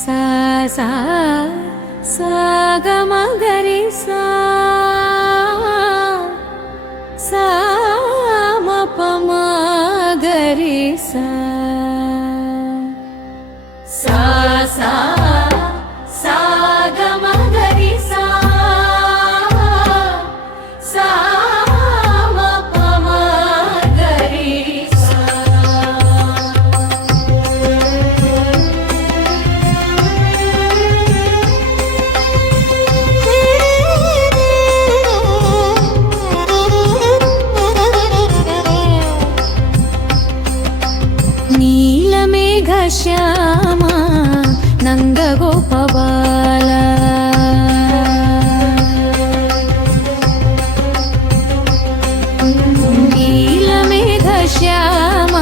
सा सा सा ग म ग रे सा सा म प म ग रे सा सा सा सा ग म ग रे सा सा म प म ग रे सा నీలమేఘ శ్యామ నందగోపబాల నీలమేఘ శ్యామ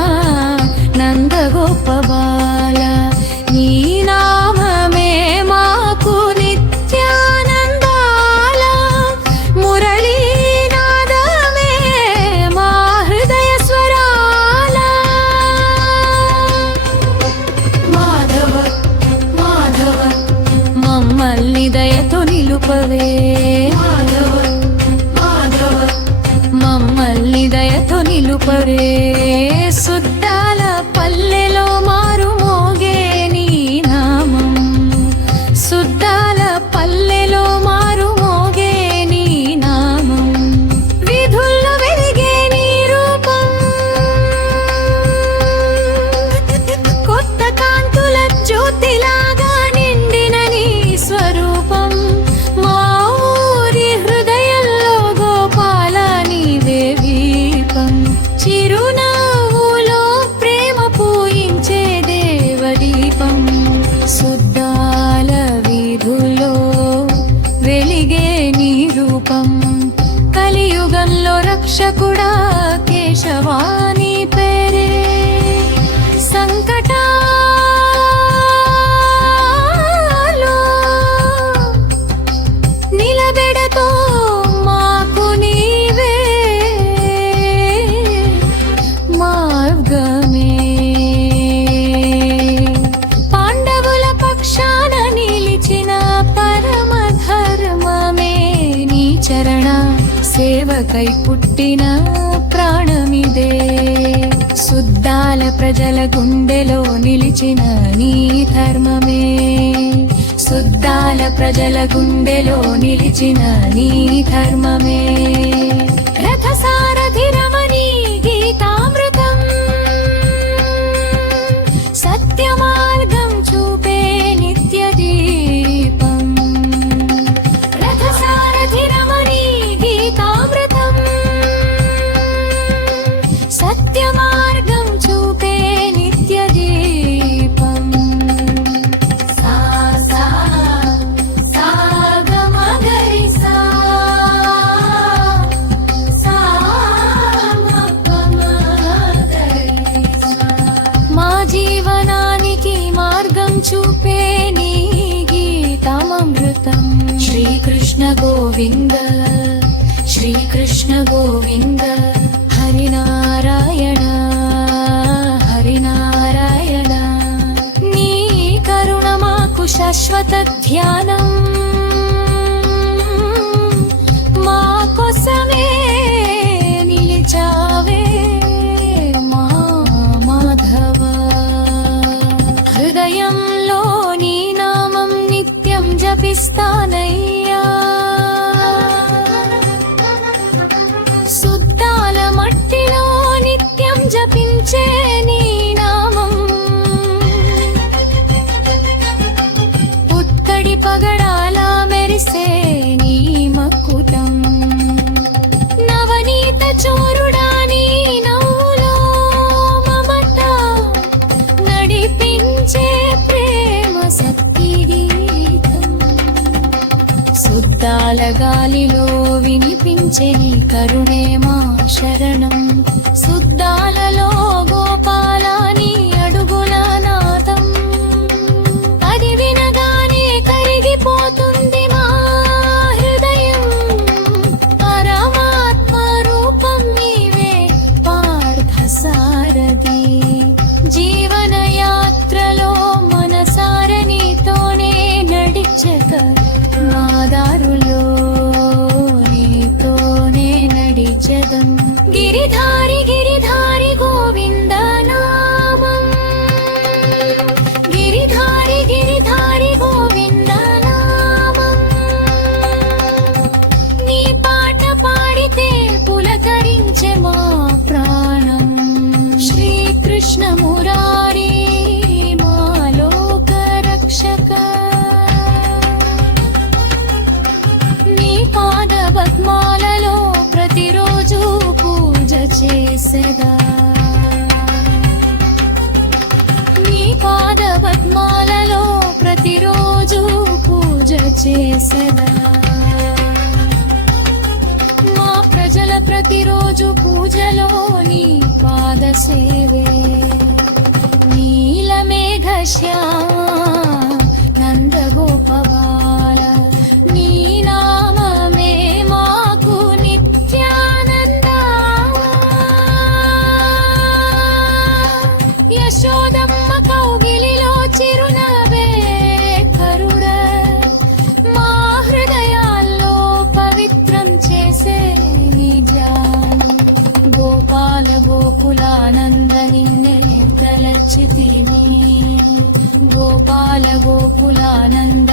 నందగోపబాల నీ నామమే మాకు నిత్యానందాల మురళీనాదమే మా హృదయ స్వరాల మాధవ మాధవ మమ్మల్ని దయతో నిలుపవే మాధవ మాధవ మమ్మల్ని దయతో నిలుపవే సుద్దాల పల్లెలో మారు మోగే నీ నామం సుద్దాల పల్లెలో మారు మోగే నీ నామం విధుల్లో వెలిగే నీ రూపం కొత్త కాంతుల జ్యోతిలాగా నిండిన నీ స్వరూపం మా ఊరి హృదయంలో గోపాల నీవే దీపం చిరునవ్వులో ప్రేమ పూయించే దేవదీపం సుద్దాల వీధుల్లో వెలిగే నీ రూపం కలియుగంలో రక్షకుడా కేశవాని పేరే సంకటాలో నిలబెడతో మాకు నీవే మార్గమే పాండవుల పక్షాన నిలిచిన పరమ ధర్మమే నీ చరణ సేవకై పుట్టిన ప్రాణమిదే సుద్దాల ప్రజల గుండెలో నిలిచిన నీ ధర్మమే సుద్దాల ప్రజల గుండెలో నిలిచిన నీ ధర్మమే రథసారథి రమణీ గీతామృతం సత్య మార్గం చూపే నిత్య దీపం రథసారథి రమణీ గీతామృతం సత్య మార్గం చూపే నిత్య దీపం సా సా సా గ మ గ రి సా సా మ ప మ గ రి సా మా జీవనానికి మార్గం చూపే నీ గీతామృతం శ్రీకృష్ణ గోవింద శ్రీకృష్ణ గోవింద హరినారాయణ హరినారాయణ నీ కరుణ మాకు శాశ్వత ధ్యానం మా కోసమే నిలిచావే మా మాధవ హృదయంలో నీ నామం నిత్యం జపిస్తానయ్యా సుద్దాల మట్టిలో నిత్యం జపించే నీ నామం ఉత్తడి పగడాల మెరిసే నీ మకుటం నవనీత చోరుడా నీ నవ్వులో మమత నడిపించే ప్రేమ శక్తి గీతం సుద్దాల గాలిలో వినిపించే నీ కరుణే మా శరణం సుద్దాలలో గోపాల నీ అడుగుల నాదం అది వినగానే కరిగిపోతుంది మా హృదయం పరమాత్మ రూపం నీవే పార్థసారథి జీవన యాత్రలో మనసార నీతో గిరిధారి గిరిధారి గోవింద నామం గిరిధారి గిరిధారి గోవింద నామం నీ పాట పాడితే పులకరించే మా ప్రాణం శ్రీకృష్ణ మురారి మా లోక రక్షక నీ పాద పద్మాలలో ప్రతిరోజు పూజ చేసేదా నీ పాద పద్మాలలో ప్రతిరోజు పూజ చేసేదా మా ప్రజల ప్రతిరోజు పూజలో నీ పాద సేవే నీలమేఘ శ్యామ నందగోపబాల నీ నామమే మాకు నిత్యానంద యశోదమ్మ కౌగిలిలో చిరునవ్వే కరుణ మా హృదయాల్లో పవిత్రం చేసే నీ ధ్యానం గోపాల గోకులానంద నిన్నే తలచితిని గోపాల గోకులానంద